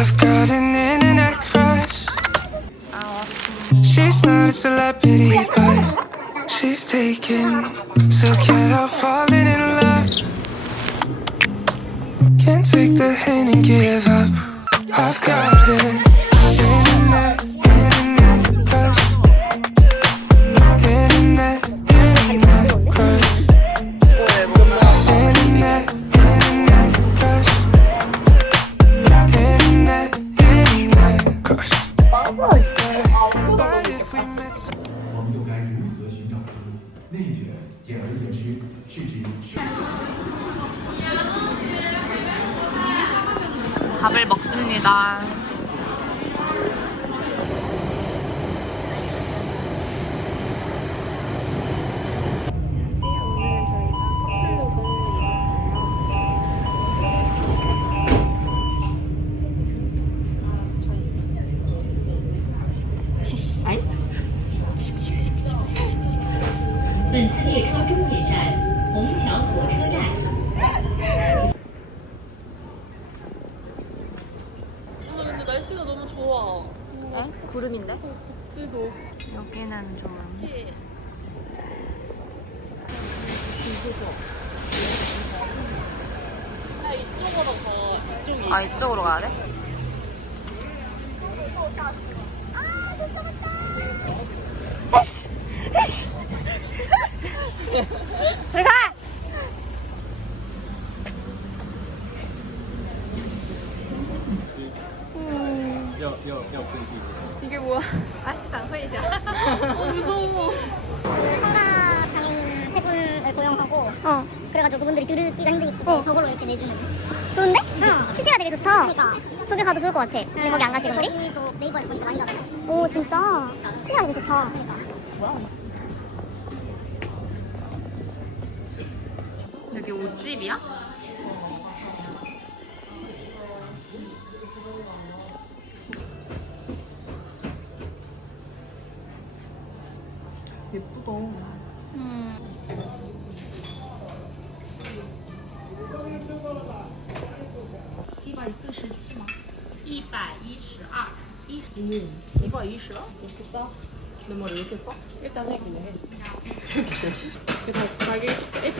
I've got an internet crush. She's not a celebrity, but she's taken. So get out falling in love. Can't take the hint and give up. I've got an 아 이쪽으로 가야 돼? 에이씨, 에이씨. 저리 가! 이게 뭐야? 아시안 회의자. 무서워. 청각 장애인 세 분을 고용하고 어 그래가지고 그분들이 들으기가 힘드니까 저걸로 이렇게 내주는 좋은데? 응 취지가 되게 좋다 그러니까 저기 가도 좋을 것 같아 근데 거기 안 가시고 저리? 저희도 네이버에서 보니까 많이 가더라고 오 진짜? 취지가 되게 좋다 여기 옷집이야? 이거 20라? 이렇게 싸? 내 머리 이렇게 싸? 일단 해 그냥 해. 그래서 자기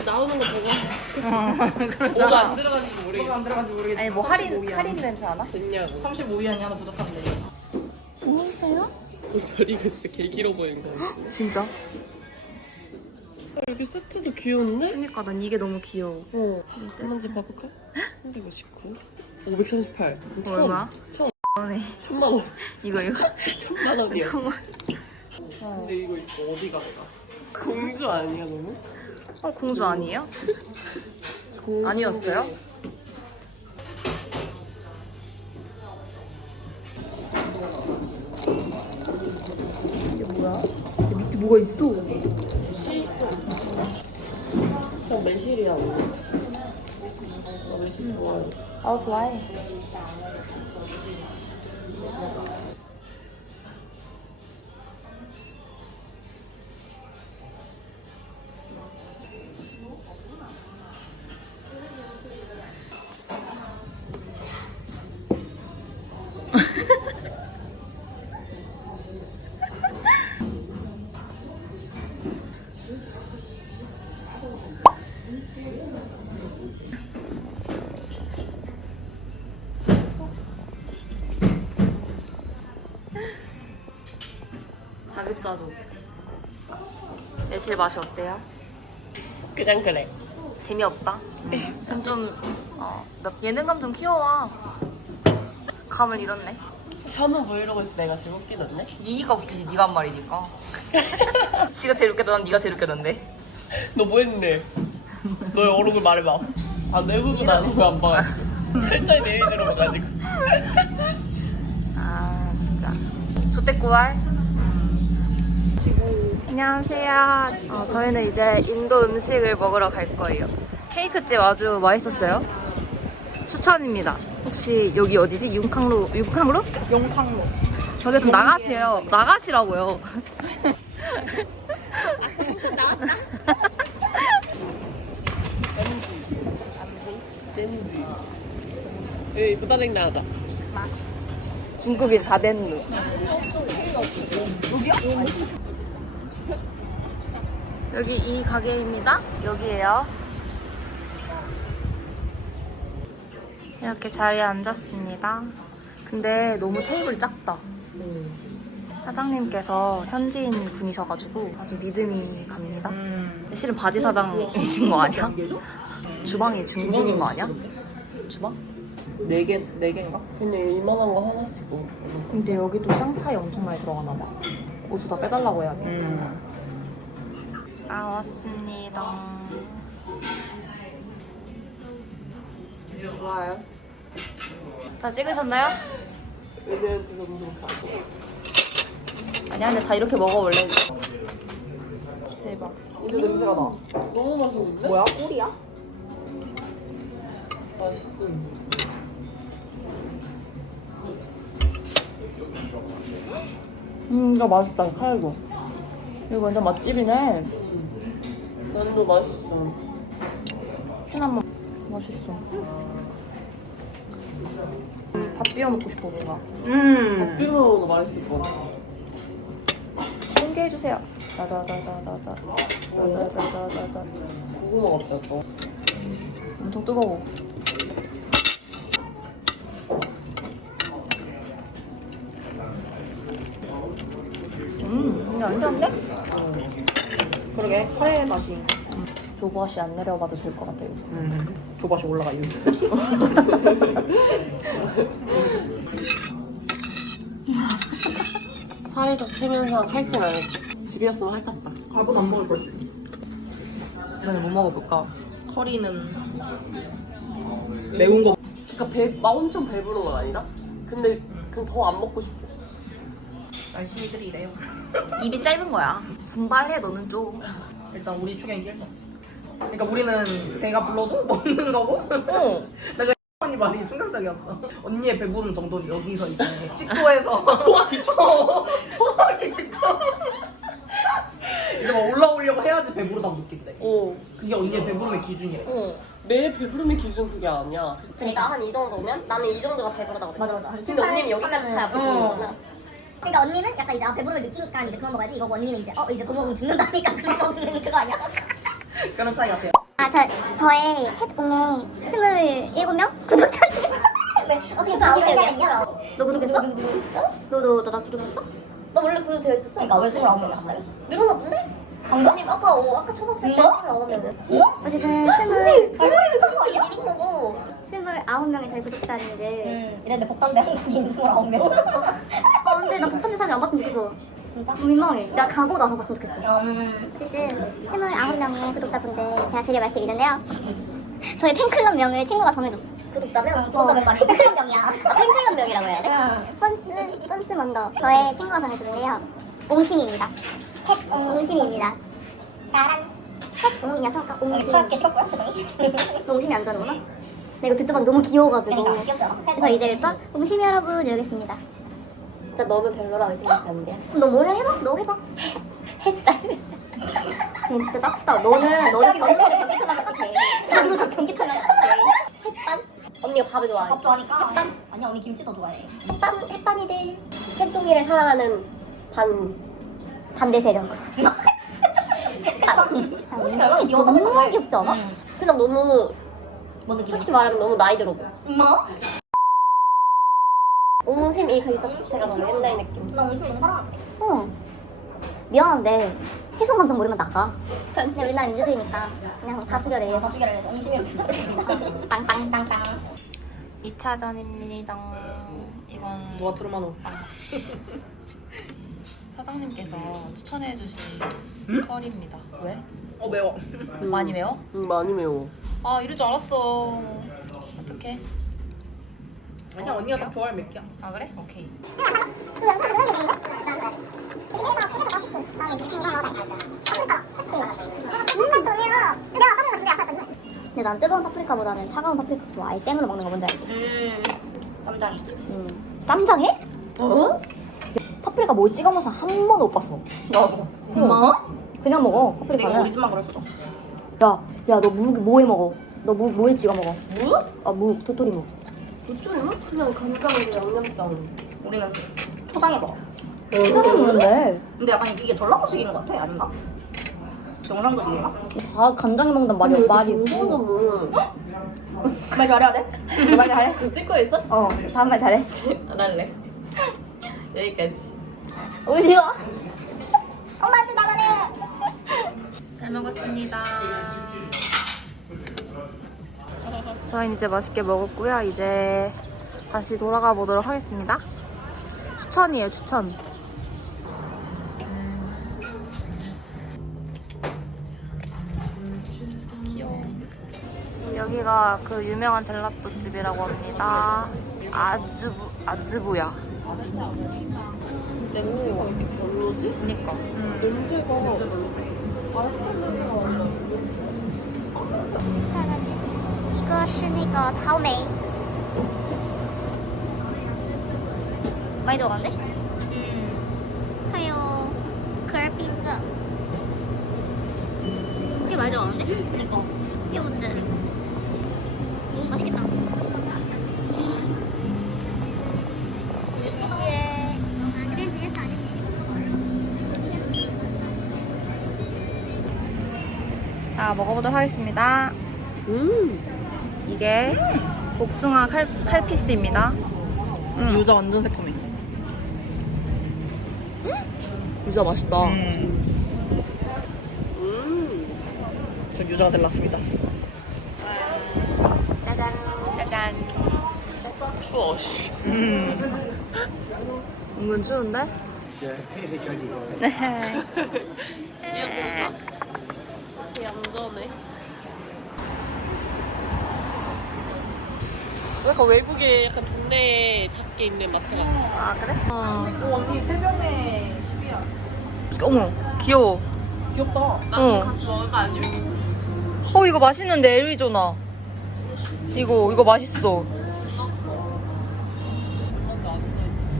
나오는 거 보고 뭐가 안 들어가는지 모르겠어. 뭐가 안 들어간지 모르겠지만 아니 뭐 할인 35위안. 할인 멘트 하나? 됐냐고. 35위안이 하나 부족한데. 다리가 진짜 개 길어 보이는 거. 진짜? 여기 세트도 귀여운데? 그러니까 난 이게 너무 귀여워. 어. 한번 좀 봐볼까? 359 538 처음? 처음 이거네. 천만 원 이거 이거. 천만 원이야 정말. 근데 이거 입고 어디 갈까? 공주 아니야 너무? 어 공주 아니에요? 아니었어요? 그냥 매실이야 오늘 나 매실 좋아해 아 좋아해. 자급자족. 맛이 어때요? 그냥 그래 재미없다. 좀 어, 나 예능감 좀 키워와. 감을 잃었네. 현우 브이로그에서 내가 제일 웃기던데? 네가 웃기지 네가 한 말이니까. 지가 제일 웃겼다 난 네가 제일 웃겼는데. 너 뭐 했는데? 너의 얼굴 말해봐 아 내 부분 거안 봐가지고 철저히 내 위주로 봐가지고 아 진짜. 조태구알. 안녕하세요. 어, 저희는 이제 인도 음식을 먹으러 갈 거예요. 케이크집 아주 맛있었어요. 추천입니다. 혹시 여기 어디지? 윤캉루, 윤캉루? 용탕로. 저기 좀 나가세요. 나가시라고요. 젠지 여기 부다랭 나가자 중국인 다 됐누. 여기 이 가게입니다. 여기에요. 이렇게 자리에 앉았습니다. 근데 너무 테이블이 작다. 사장님께서 현지인 분이셔가지고 아주 믿음이 갑니다. 실은 바지 사장이신 거 아니야? 주방이 중국인 거 아니야? 주방? 네 개, 네 개인가? 근데 이만한 거 하나씩. 근데 여기도 쌍차이 엄청 많이 들어가나 봐. 옷을 다 빼달라고 해야 돼. 음. 아 왔습니다. 좋아요. 다 찍으셨나요? 이제 그 정도 가고. 아니야, 근데 다 이렇게 먹어 원래. 대박. 이제 냄새가 나. 너무 맛있는데? 뭐야? 꿀이야? 맛있어. 음, 이거 맛있다. 칼도. 이거 완전 맛집이네. 난도 맛있어. 시나몬 맛있어. 음, 밥 비벼 먹고 싶어 뭔가. 음. 삐로도 맛있을 것 같아. 공개해 주세요. 다다다다다다. 다다다다다다. 고구마 같다, 또. 엄청 뜨거워. 음, 근데 안 좋은데? 그러게, 카레 맛이. 조버시 안 내려봐도 될 것 같아요. 음. 조바시 올라가, 요 사회적 체면상 할진 안 했어. 집이었으면 할았다 밥은 안 먹을 걸. 이번에 뭐 먹어볼까? 커리는 매운 거. 그러니까 배, 막 엄청 배부른 건 아니다. 근데 그냥 더 안 먹고 싶어. 날씨들이 이래요. 입이 짧은 거야. 분발해 너는 좀. 일단 우리 축엔 낄수 없어. 그러니까 우리는 배가 불러도 먹는 거고. 어. 내가 언니 말이 충격적이었어. 언니의 배부름 정도는 여기서 이제 직도에서 토하기 직도. 토하기 직도. 이제 막 올라오려고 해야지 배부르다고 느낀대. 어. 그게 언니의 배부름의 기준이래. 어. 내 배부름의 기준 그게 아니야. 그러니까 한 이 정도면 나는 이 정도가 배부르다고 맞아 느껴. 맞아. 근데 언니는 여기까지 차야 배부른 거잖아. 그러니까 언니는 약간 이제 아 배부름을 느끼니까 이제 그만 먹어야지. 이거 언니는 이제 어 이제 더 먹으면 죽는다니까 그거 먹는 그거 아니야? 그런 차이 같아요. 아, 저, 저의 햇공에 27명 구독자님. 왜, 어떻게 아홉 구독을 명이야? 너 구독했어? 너도, 너나 구독했어? 나 원래 그거 되어 있었어. 그러니까 왜 29명이야, 갑자기? 늘어났던데? 언니 아까 어, 아까 쳐봤을 때 뭐? 29명은. 어쨌든, 스물, 발머리 좋다는 거 아니야? 이런 거고. 29명의 저희 구독자님들. 이랬는데 복당대 한국인 29명. 어, 근데 나 복잡한 사람이 안 봤으면 좋겠어. 진짜? 민망해. 나 가고 나서 봤으면 좋겠어. 어쨌든, 29명의 구독자분들, 제가 드릴 말씀이 있는데요. 저희 팬클럽 명을 친구가 정해줬어. 구독자명? 어, 구독자명 말이 팬클럽 명이야. 아, 팬클럽 명이라고 해야 돼? 펀스, 펀스 먼더. 저의 친구가 정해줬는데요. 옹심이입니다. 옹심이입니다. 나란. 옹이 녀석, 옹심. 차갑게 식었고요, 표정이. 너 옹심이 안 좋아하는구나? 나 이거 듣자마자 너무 귀여워가지고. 그러니까 귀엽잖아. 그래서 이제 또 옹심이 여러분 이러겠습니다. 진짜 너는 별로라고 생각하는데. 너 뭐래 해봐? 너 해봐. 햇살. 얘 진짜 짜치다. 너는, 너는 변호사를 변기토랑 똑같아. 변호사 변기토랑 똑같아. 햇반? 언니가 밥을 좋아해. 밥 좋아하니까. 햇반? 아니야, 언니 김치 더 좋아해. 햇반, 햇반이들. 햇동이를 사랑하는 반. 반대 세력. 아, 옹심이 귀여워. 너무 귀엽지 않아? 그냥 너무 뭔 느낌? 솔직히 말하면 너무 나이 들어 보여. 뭐? 옹심 이 글자 자체가 너무 옛날 느낌. 나 옹심이 너무 사랑할게. 어. 미안한데 해성 감성 모르면 나가. 근데 우리나라 민주주의니까 그냥 다수결에 다수결에 옹심이로 결정됩니다. 빵빵빵빵. 2차전입니다. 이건 누가 트루마노? 사장님께서 추천해 주신 컬입니다. 왜? 어 매워. 많이 매워? 음, 많이 매워. 아 이럴 줄 알았어. 어떡해? 아니야 언니가 딱 좋아할 맥이야. 아 그래? 오케이. 근데 난 뜨거운 파프리카보다는 차가운 파프리카 좋아해. 생으로 먹는 거 뭔지 알지? 음. 쌈장. 음. 쌈장해? 어? 파프리카 뭐 찍어 먹어서 한 번도 못 봤어. 나도. 뭐? 그냥 먹어. 이거 우리. 집만 그랬어. 야, 야, 너 무, 뭐해 먹어? 너 무, 뭐에 찍어 먹어? 뭐? 아, 무, 도토리 무. 보통은 그냥 간장에 양념장. 우리는 초장에 먹어. 먹는데 근데 약간 이게 전라도식인 것 같아 아닌가? 경상도식인가? 다 간장 먹는 말이 말이 이거는 말 잘해야 돼? 말 잘해? 지금 찍고 있어? 어 다음 말 잘해 안 할래. 여기까지. 오지마 엄마한테 나가래. 잘 먹었습니다 저희는 이제 맛있게 먹었고요 이제 다시 돌아가 보도록 하겠습니다 추천이에요 추천 여기가 그 유명한 젤라또 집이라고 합니다. 아즈부 아즈부야. 그니까. 이거是那个草莓 많이 들어갔네? 음. 하요 크얼피스 꽤 많이 들어갔는데? 그니까 요즈 맛있겠다 자 먹어보도록 하겠습니다. 음. 이게 복숭아 칼, 칼피스입니다. 음. 유자 완전 새콤해. 진짜 맛있다. 음. 전 유자가 제일 낫습니다. 짜잔 짜잔. 추워 씨. 음. 은근 추운데? 네. 얌전해. 약간 외국에 약간 동네에 작게 있는 마트 같아. 아 그래? 어. 오 언니 세 병에 10이야. 어머 귀여워. 귀엽다. 어. 같이 먹을 거 아니야? 어 이거 맛있는데 에리조나. 이거 이거 맛있어.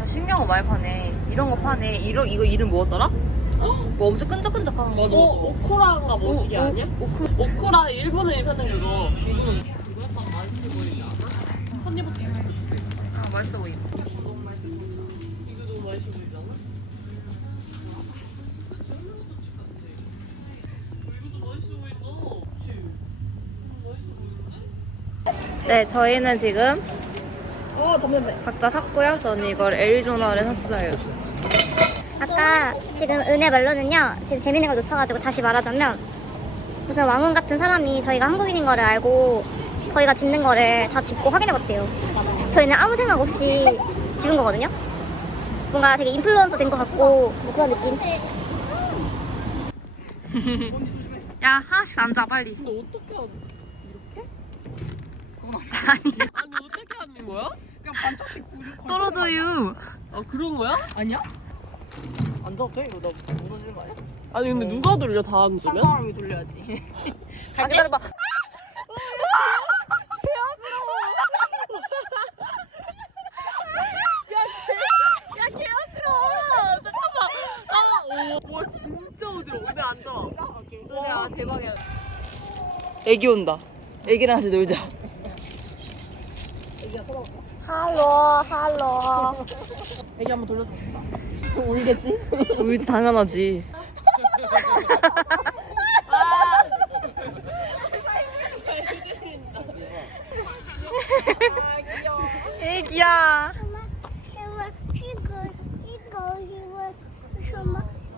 야, 신경을 많이 파네. 이런 거 파네. 이러, 이거 이름 뭐였더라? 뭐 엄청 끈적끈적한 거. 맞아, 오, 오코라인가 뭐시기 오, 아니야? 오크. 오코라 일본에 파는 그거. 맛있어 보이. 이거 너무 맛있어 보인다. 보이는데? 네 저희는 지금 어 덤냄새. 각자 샀고요. 저는 이걸 에리조나를 샀어요. 아까 지금 은혜 말로는요 지금 재밌는 걸 놓쳐가지고 다시 말하자면 무슨 왕은 같은 사람이 저희가 한국인인 거를 알고 저희가 집는 거를 다 집고 확인해봤대요 저희는 아무 생각 없이 집은 거거든요 뭔가 되게 인플루언서 된 것 같고 뭐 그런 느낌 야 하나씩 앉아 빨리. 근데 어떻게 하는 이렇게? 아니 아니 어떻게 하는 거야? 그냥 반쪽씩 구리. 떨어져요. 아 그런 거야? 아니야? 앉아도 돼? 이거 나 무너지는 거 아니야? 아니 근데 누가 돌려 다 한 앉으면? 사람이 돌려야지. 아 기다려봐. 와 진짜 어지러워 근데 앉아 야 대박이야. 애기 온다. 애기랑 같이 놀자. 할로 할로 애기 한번 돌려줘. 울지 당연하지. 애기야. 什么这个这个什么什么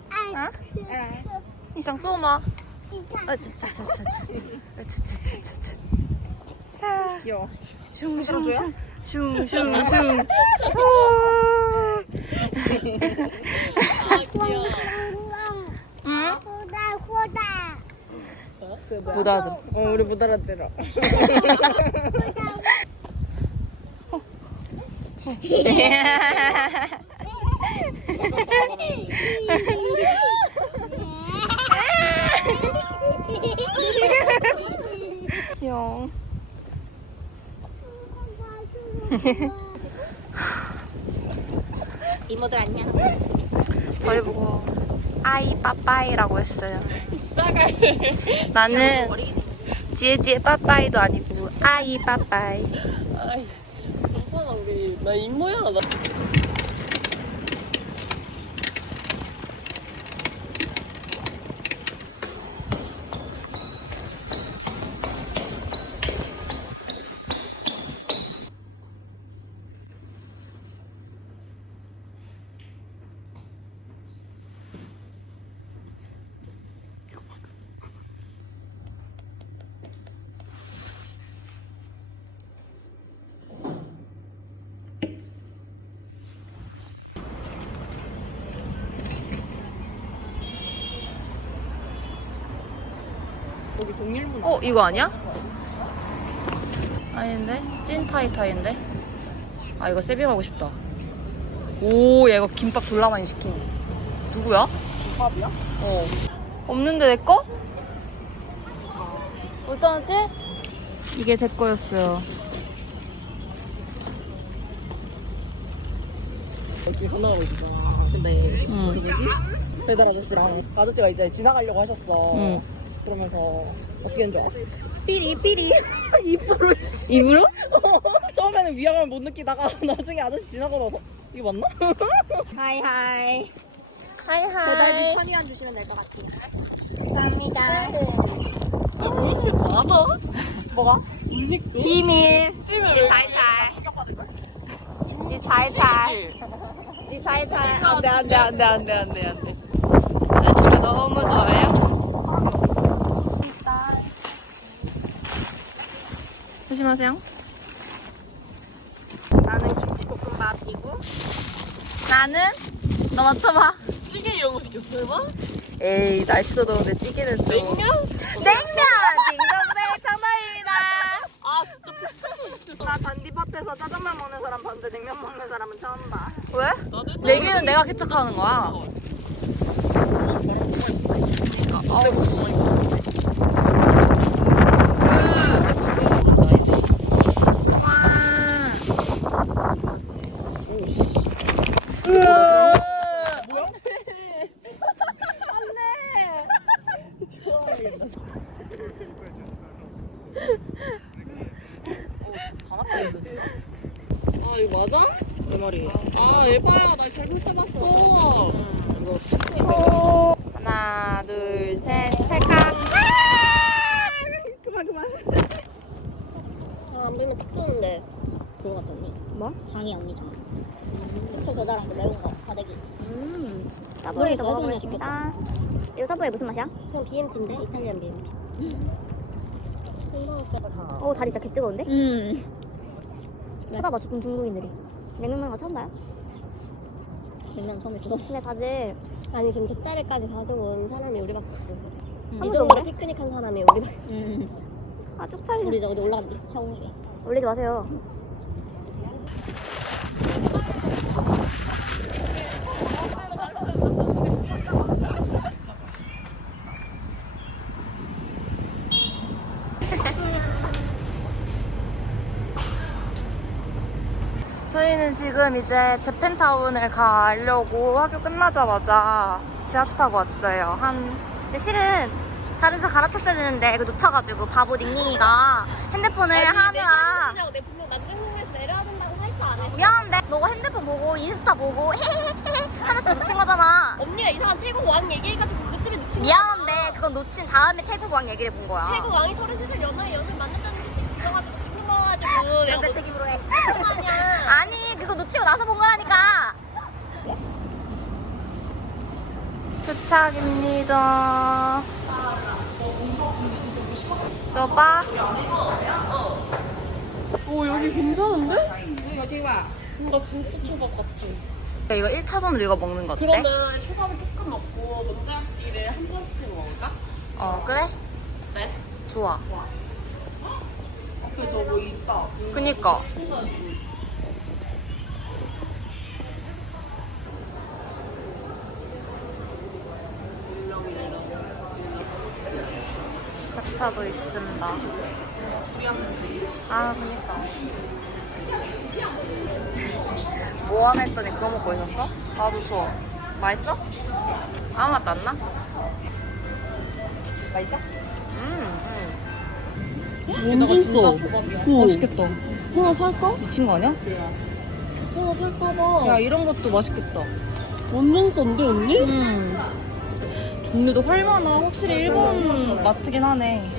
爱吃的你想做吗？你看呃，这这这这这，呃，这这这这这。 귀여워. 슝슝슝 슝슝슝. 汪 응? 活大活大 못 알아들어. 어 우리 못 알아들어. 귀여워. 이모들 안녕. 저희 보고 아이 빠빠이라고 했어요. 나는 지혜지혜 빠빠이도 아니고 아이 빠빠이. 나 임모야. 나. 동일문. 어 이거 아니야? 아닌데 찐 타이타이인데. 아 이거 세빙 하고 싶다. 오, 야 이거 김밥 졸라 많이 시킨. 누구야? 밥이야? 어. 없는데 내 거? 어쩌지? 이게 제 거였어요. 여기 전화하고 있잖아. 근데 응. 배달 아저씨랑 아저씨가 이제 지나가려고 하셨어. 응. 그러면서 어떻게 된줄 알아? 삐리 삐리 입으로 씨. 입으로? 처음에는 위화감을 못 느끼다가 나중에 아저씨 지나고 나서 이게 맞나? 하이 하이. 하이 하이. 천이안 주시면 될 것 같아요. 감사합니다. 왜 이렇게 많아? 뭐가? 비밀. 이 잘잘. 이 잘잘. 이 잘잘. 안돼 안돼 안돼 안돼 안돼 안돼. 나 진짜 너무 좋아요. 조심하세요. 나는 김치볶음밥이고 나는 너 맞춰봐. 찌개 이런 거 시켰어 설마? 에이 날씨도 더운데 찌개는 좀. 냉면? 냉면. 딩동댕 정답입니다. 아 진짜 나 잔디밭에서 짜장면 먹는 사람 봤는데 냉면 먹는 사람은 처음 봐 왜? 냉면은 내가 개척하는 거야. 그러니까 아우 씨. 아 이거 맞아? 내 말이 아 에바야 나 잘못 잡았어 하나 둘 셋 찰칵. 그만 그만 아안 불면 딱 좋은데. 그거 같다 언니. 뭐? 장이 언니잖아. 저 겨자랑 그 매운 거 다대기. 음. 사보이도 먹어보겠습니다. 이거 사보이 무슨 맛이야? 그냥 BMT인데 이탈리안 BMT. 어 다리 진짜 개 뜨거운데? 음. 쳐다봐 조금 중국인들이. 냉면 거 처음 봐요? 냉면 처음이죠. 근데 다들 아니 지금 돗자리까지 가져온 사람이 우리밖에 없어서 한이 정도로 없네? 피크닉 한 사람이 우리밖에 아 쪽팔려. 우리 저 어디 올라간대 샤워실 올리지 마세요. 저희는 지금 이제 재팬타운을 가려고 학교 끝나자마자 지하철 타고 왔어요. 한 근데 실은 다른 차 갈아탔어야 되는데 그 놓쳐가지고 바보 닝닝이가 핸드폰을 하느라 내 분명 난장동에서 내려야 된다고 사있어 안 해. 미안한데 너가 핸드폰 보고 인스타 보고 헤헤헤헤 하면서 놓친 거잖아. 언니가 이상한 태국 왕 얘기해가지고 그것 때문에 놓친 거야. 미안한데 그건 놓친 다음에 태국 왕 얘기를 본 거야. 태국 왕이 33살 연하에 연을 만났다는 소식 들어가지고 먹어가지고 내가 뭐 책임으로 해. 아니 그거 놓치고 나서 본 거라니까. 도착입니다. 저 봐. 오 여기 괜찮은데? 뭔가 진짜 초밥 같지. 이거 1차선으로 이거 먹는 거 어때? 그러면 초밥을 조금 먹고 먼지기를 한번 시키고 먹을까? 어, 그래? 네. 좋아. 앞에 저거 있다 그니까. 차도 있습니다. 아, 그니까. 뭐 하나 했더니 그거 먹고 있었어? 나도 줘. 맛있어? 아무 맛도 안 나? 맛있어? 음, 음. 완전 써 맛있겠다. 하나 살까? 미친 거 아니야? 하나 살까봐. 야 이런 것도 맛있겠다. 완전 싼데 언니? 음. 종류도 활만하. 확실히 일본 마트긴 하네.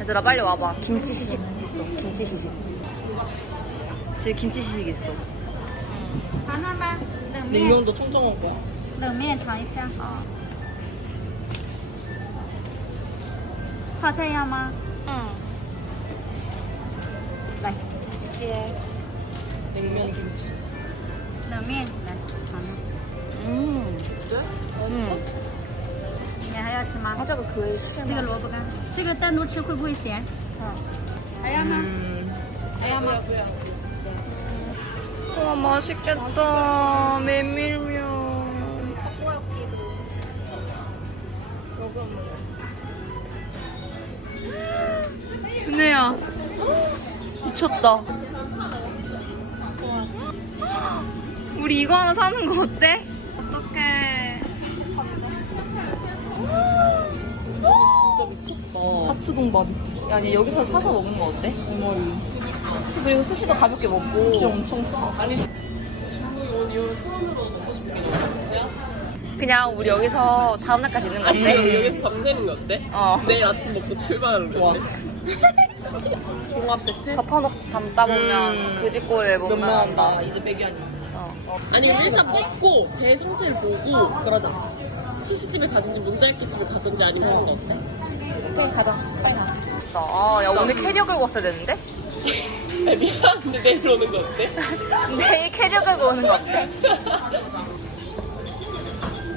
얘들아 빨리 와봐. 김치 시식 있어. 김치 시식. 지금 김치 시식 있어. 냉면도 청정한 거야. 冷面尝一下。泡菜要吗？嗯。 来，谢谢。 냉면 김치. 冷面来尝尝。 음. 嗯。你还要吃吗？啊，这个可以是这个萝卜干，这个单独吃会不会咸？还要吗？ 음. 와 맛있겠다. 메밀면. 은혜야. 미쳤다. 이거 하나 사는 거 어때? 어떡해. 카츠동밥 있지. 아니 여기서 사서 먹는 거 어때? 그리고 스시도 가볍게 먹고. 진짜 엄청 싸. 아니 그냥 우리 여기서 다음 날까지 있는 거 어때? 여기서 밤새는 게 어때? 어. 내일 아침 먹고 출발하는 거 어때? 종합 세트? 덮어놓고 담다 보면 음. 그 집골을 못. 원다. 이제 빼기 아니야. 어. 아니면 일단 먹고 배 상태를 보고 그러자. 스시집에 가든지 문자익기집에 가든지 아니면 하는 거 어때? 오케이 가자. 빨리 가. 맛있다. 아, 야 오늘 캐리어 끌고 왔어야 되는데? 아, 미안한데 내일 오는 거 어때? 내일 캐리어 끌고 오는 거 어때?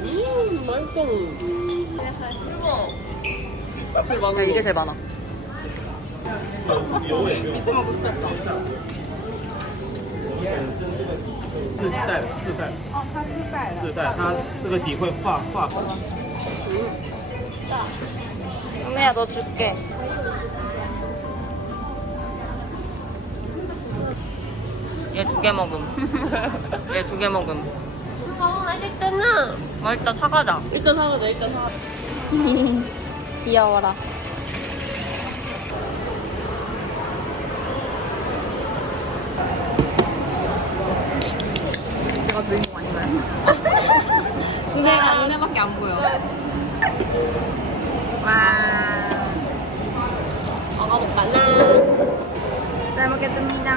음 맛있어. 제일 많은 야 거. 이게 제일 많아. 밑에만 못 뺐다. 自带的自带。哦，它自带的。自带，它这个底会画画粉。 은혜야 너 줄게. 얘 두 개 먹음. 얘 두 개 먹음. 아 맛있잖아. 어, 일단 사가자. 일단 사가자 일단 사가자. 귀여워라. 제가 주인공 아닌가요? 은혜가 은혜밖에 안 보여. 와. 먹어볼까나. 잘 먹겠습니다.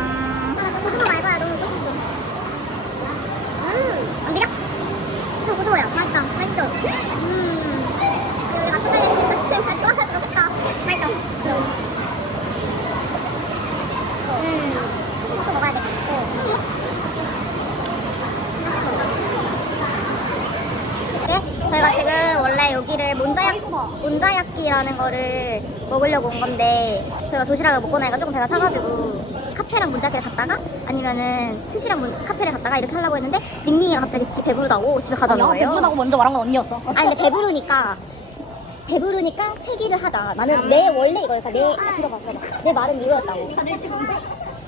고등어 말고야 너무 먹고 싶어. 음, 안 비려? 좀 고등어야. 맛있다. 맛있어. 음, 여기 같은 빨리 같이 다 좋아가지고 샀다. 맛있다. 음, 스시부터 먹어야 돼. 네, 저희가 지금 원래 여기를 몬자야, 몬자야끼라는 거를 먹으려고 온 건데 저희가 도시락을 먹고 나니까 조금 배가 차가지고 카페랑 몬자야끼를 갔다가 아니면은 스시랑 몬, 카페를 갔다가 이렇게 하려고 했는데 닝닝이가 갑자기 집 배부르다고 집에 가자는 거예요. 배부르다고 먼저 말한 건 언니였어. 아니 근데 배부르니까 배부르니까 태기를 하자. 나는 내 원래 이거니까 내 아, 들어봐 들어봐 내 말은 이거였다고.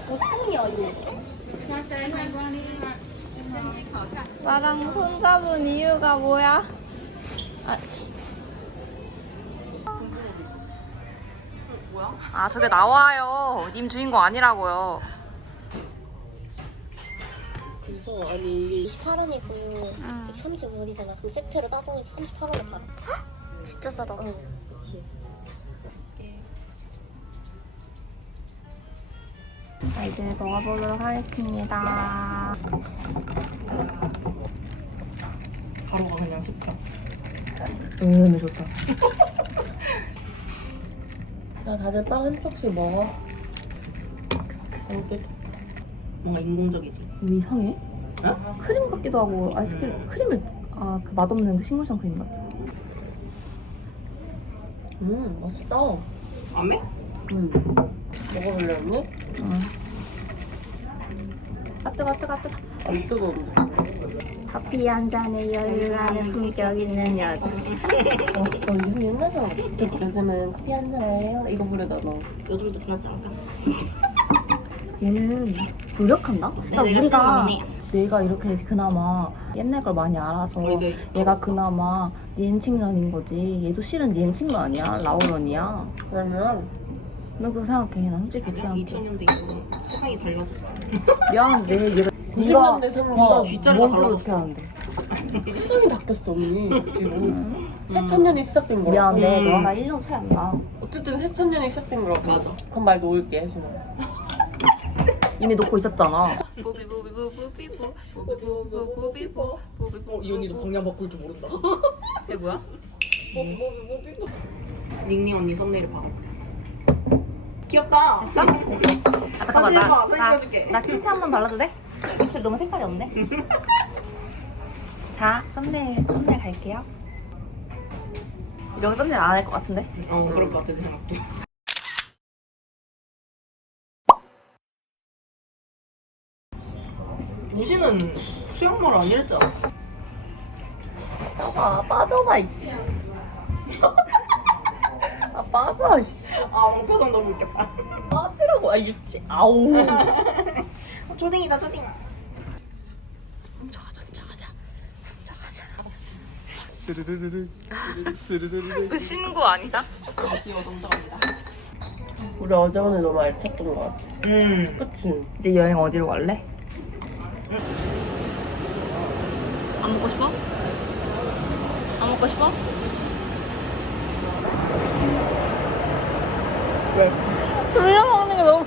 뭐 수은이야 이거 나랑 손잡은 이유가 뭐야? 아, 씨. 아, 저게 나와요. 님 주인공 아니라고요. 무서워. 아니 이게 28원이고 135원이잖아 그럼 세트로 따져서 38원에 팔아 진짜 싸다 응 그치 자, 이제 먹어보도록 하겠습니다 가루가 그냥 쉽다. 음, 좋다. 야 다들 빵 한 쪽씩 먹어. 뭔가 인공적이지. 이상해? 어? 크림 같기도 하고 아이스크림 크림을 아 그 맛없는 그 식물성 크림 같아. 음 맛있다. 안 매? 음 먹어볼래 언니? 응. 아 뜨거 뜨거 뜨거. 안 뜨거운데. 커피 한 잔에 여유라는 품격 있는 여자 아 진짜 요즘 옛날 사람 같아. 요즘은 커피 한잔 할래요? 이거 부르잖아. 요즘도 지났지 않을까? 얘는 노력한다. 그러니까 우리가 내가 이렇게 그나마 옛날 걸 많이 알아서 어, 이제 얘가 그나마 니엔칭런인 거지. 얘도 실은 니엔칭런 아니야. 라오런이야. 그러면 너 그거 생각해. 나 솔직히 그렇게 생각해. 2000년대 이후로 세상이 달랐다. 미안한데 얘가 90년대 생각 뒷자리가 몬트를 달라졌어. 어떻게 하는데? 세상이 바뀌었어 언니 그리고 새천년이 시작된 거라 미안한데 음. 너가 1년 차이 안 나. 어쨌든 새천년이 시작된 거라고 맞아. 그럼 말 놓을게 해서 이미 놓고 있었잖아. 어, 이 언니도 방향 바꿀 줄 모른다. 이게 뭐야? 닝닝 언니 썸네일 봐라. 귀엽다. 아, 사진 나, 봐, 사진 나, 찍어줄게. 나 틴트 한 번 발라도 돼? 입술 너무 색깔이 없네. 자, 썸네일, 썸네일 갈게요. 여기 썸네일 안 할 것 같은데? 어, 그럴 것 같아, 내 생각도. 무시는 수영말 아니랬잖아. 아, 빠져나 있지. 아, 빠져, 이씨. 아, 왕표정 너무 웃겼다. 빠지라고, 아, 유치. 아우. 초딩이다, 초딩. 그 신구 아니다? 귀여워, 점점합니다. 우리 어제 오늘 너무 알찼던 것 같아 음. 그치? 이제 여행 어디로 갈래? 안 먹고 싶어? 안 먹고 싶어? 왜? 졸려 먹는 게 너무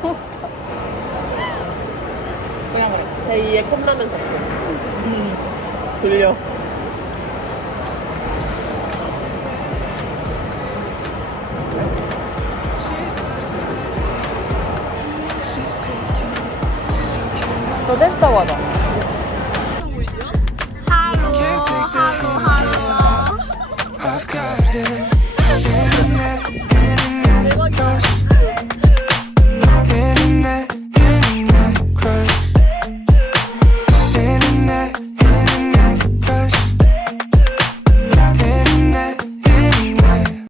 그냥 그래. 제2의 컵라면 사건 음. 돌려 너 댄스하고 하자